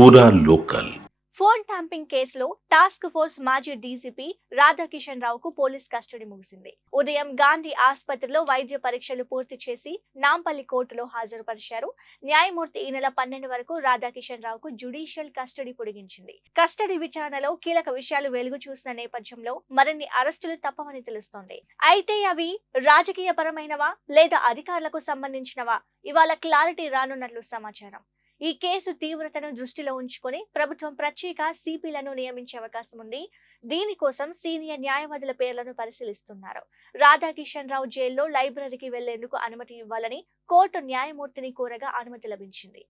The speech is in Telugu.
పూరా లోకల్. ఫోన్ ట్యాంపింగ్ కేసులో టాస్క్ ఫోర్స్ మాజీ డీజీపీ రాధాకిషన్ రావుకు పోలీస్ కస్టడీ ముగిసింది. ఉదయం గాంధీ ఆసుపత్రిలో వైద్య పరీక్షలు పూర్తి చేసి నాంపల్లి కోర్టులో హాజరుపరిచారు. న్యాయమూర్తి ఈ నెల 12 వరకు రాధాకిషన్ రావుకు జ్యుడిషియల్ కస్టడీ పొడిగించింది. కస్టడీ విచారణలో కీలక విషయాలు వెలుగు చూసిన నేపథ్యంలో మరిన్ని అరెస్టులు తప్పవని తెలుస్తోంది. అయితే అవి రాజకీయ పరమైనవా లేదా అధికారులకు సంబంధించినవా ఇవాళ క్లారిటీ రానున్నట్లు సమాచారం. ఈ కేసు తీవ్రతను దృష్టిలో ఉంచుకొని ప్రభుత్వం ప్రత్యేక సిపిలను నియమించే అవకాశం ఉంది. దీనికోసం సీనియర్ న్యాయవాదుల పేర్లను పరిశీలిస్తున్నారు. రాధాకిషన్ రావు జైల్లో లైబ్రరీకి వెళ్లేందుకు అనుమతి ఇవ్వాలని కోర్టు న్యాయమూర్తిని కోరగా అనుమతి లభించింది.